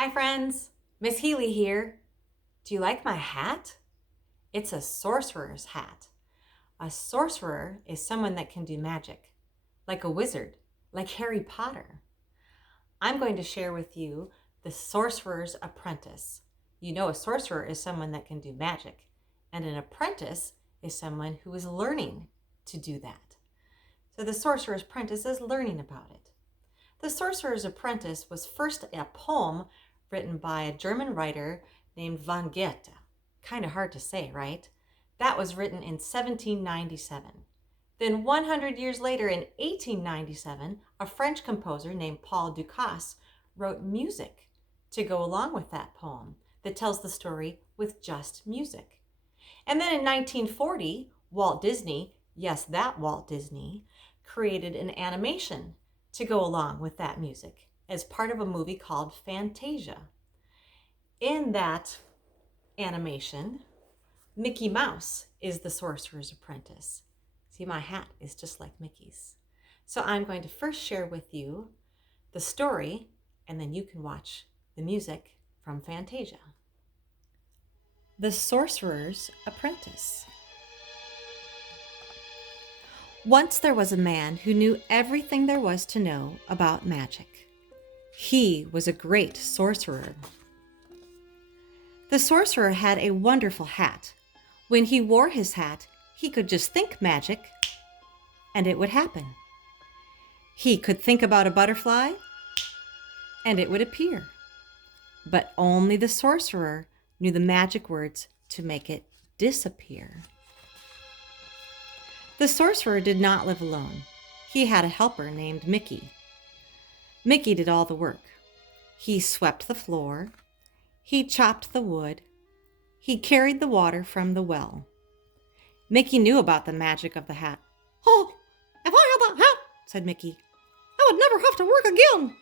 Hi friends, Miss Healy here. Do you like my hat? It's a sorcerer's hat. A sorcerer is someone that can do magic, like a wizard, like Harry Potter. I'm going to share with you the Sorcerer's Apprentice. You know, a sorcerer is someone that can do magic, and an apprentice is someone who is learning to do that. So the Sorcerer's Apprentice is learning about it. The Sorcerer's Apprentice was first a poem written by a German writer named von Goethe. Kind of hard to say, right? That was written in 1797. Then 100 years later, in 1897, a French composer named Paul Dukas wrote music to go along with that poem that tells the story with just music. And then in 1940, Walt Disney, yes, that Walt Disney, created an animation to go along with that music as part of a movie called Fantasia. In that animation, Mickey Mouse is the Sorcerer's Apprentice. See, my hat is just like Mickey's. So I'm going to first share with you the story, and then you can watch the music from Fantasia. The Sorcerer's Apprentice. Once there was a man who knew everything there was to know about magic. He was a great sorcerer. The sorcerer had a wonderful hat. When he wore his hat, he could just think magic, and it would happen. He could think about a butterfly, and it would appear. But only the sorcerer knew the magic words to make it disappear. The sorcerer did not live alone. He had a helper named Mickey. Mickey did all the work. He swept the floor. He chopped the wood. He carried the water from the well. Mickey knew about the magic of the hat. "Oh, if I had that hat," said Mickey, "I would never have to work again."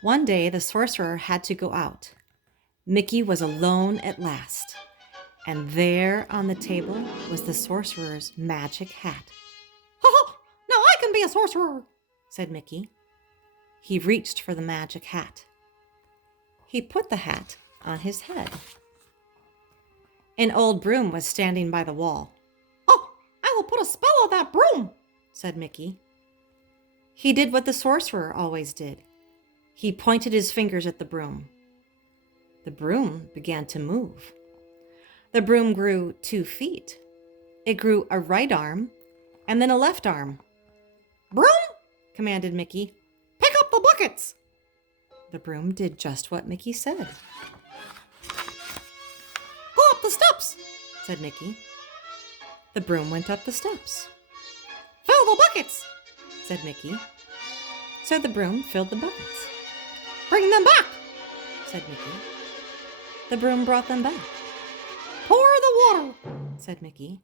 One day, the sorcerer had to go out. Mickey was alone at last. And there on the table was the sorcerer's magic hat. "Ha ha! Now I can be a sorcerer," said Mickey. He reached for the magic hat. He put the hat on his head. An old broom was standing by the wall. "Oh, I will put a spell on that broom," said Mickey. He did what the sorcerer always did. He pointed his fingers at the broom. The broom began to move. The broom grew 2 feet. It grew a right arm and then a left arm. "Broom," commanded Mickey, "pick up the buckets." The broom did just what Mickey said. "Go up the steps," said Mickey. The broom went up the steps. "Fill the buckets," said Mickey. So the broom filled the buckets. "Bring them back," said Mickey. The broom brought them back. "Pour the water," said Mickey.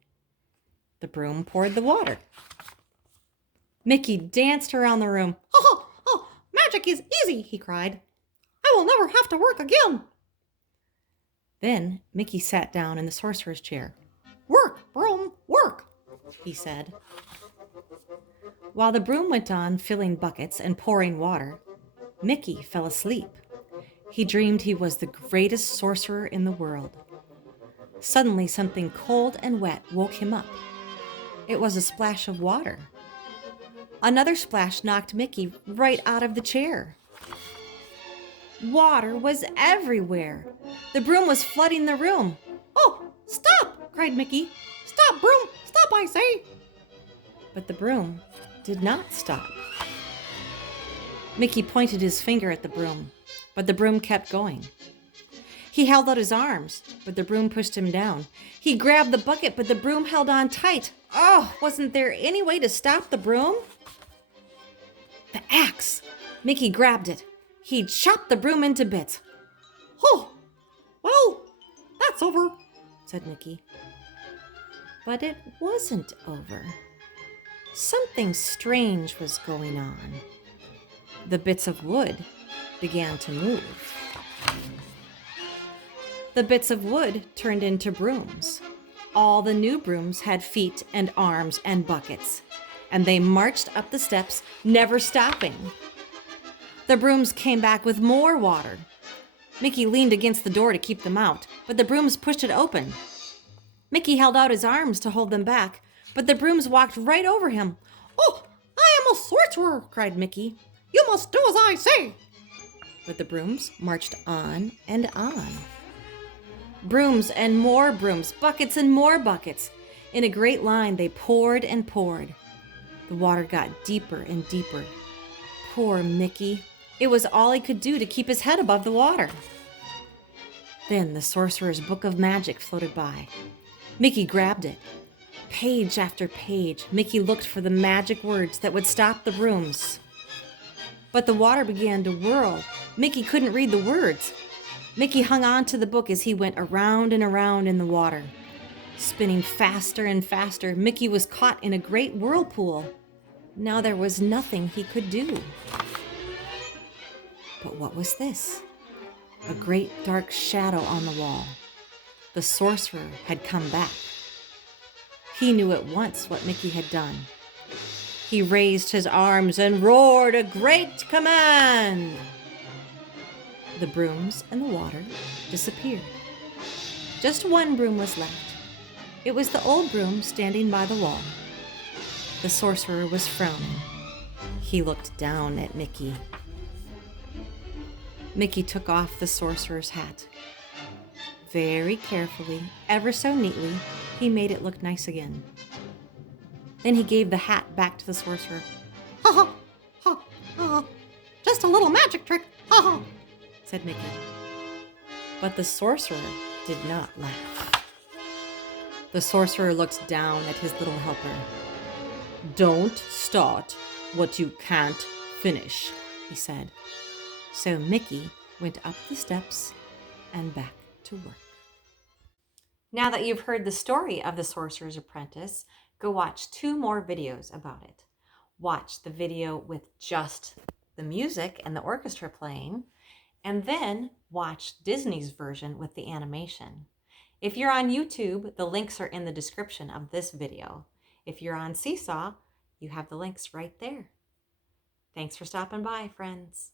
The broom poured the water. Mickey danced around the room. "Oh, oh, magic is easy," he cried. "I will never have to work again." Then Mickey sat down in the sorcerer's chair. "Work, broom, work," he said. While the broom went on filling buckets and pouring water, Mickey fell asleep. He dreamed he was the greatest sorcerer in the world. Suddenly, something cold and wet woke him up. It was a splash of water. Another splash knocked Mickey right out of the chair. Water was everywhere. The broom was flooding the room. "Oh, stop!" cried Mickey. "Stop, broom! Stop, I say!" But the broom did not stop. Mickey pointed his finger at the broom, but the broom kept going. He held out his arms, but the broom pushed him down. He grabbed the bucket, but the broom held on tight. Oh, wasn't there any way to stop the broom? The axe! Mickey grabbed it. He chopped the broom into bits. "Oh, well, that's over," said Mickey. But it wasn't over. Something strange was going on. The bits of wood began to move. The bits of wood turned into brooms. All the new brooms had feet and arms and buckets, and they marched up the steps, never stopping. The brooms came back with more water. Mickey leaned against the door to keep them out, but the brooms pushed it open. Mickey held out his arms to hold them back, but the brooms walked right over him. "Oh, I am a sorcerer," cried Mickey. "You must do as I say." But the brooms marched on and on. Brooms and more brooms, buckets and more buckets. In a great line, they poured and poured. The water got deeper and deeper. Poor Mickey. It was all he could do to keep his head above the water. Then the sorcerer's book of magic floated by. Mickey grabbed it. Page after page, Mickey looked for the magic words that would stop the brooms. But the water began to whirl. Mickey couldn't read the words. Mickey hung on to the book as he went around and around in the water. Spinning faster and faster, Mickey was caught in a great whirlpool. Now there was nothing he could do. But what was this? A great dark shadow on the wall. The sorcerer had come back. He knew at once what Mickey had done. He raised his arms and roared a great command. The brooms and the water disappeared. Just one broom was left. It was the old broom standing by the wall. The sorcerer was frowning. He looked down at Mickey. Mickey took off the sorcerer's hat. Very carefully, ever so neatly, he made it look nice again. Then he gave the hat back to the sorcerer. "Ha ha, ha, ha, just a little magic trick, ha ha," said Mickey. But the sorcerer did not laugh. The sorcerer looked down at his little helper. "Don't start what you can't finish," he said. So Mickey went up the steps and back to work. Now that you've heard the story of the Sorcerer's Apprentice, go watch 2 more videos about it. Watch the video with just the music and the orchestra playing, and then watch Disney's version with the animation. If you're on YouTube, the links are in the description of this video. If you're on Seesaw, you have the links right there. Thanks for stopping by, friends.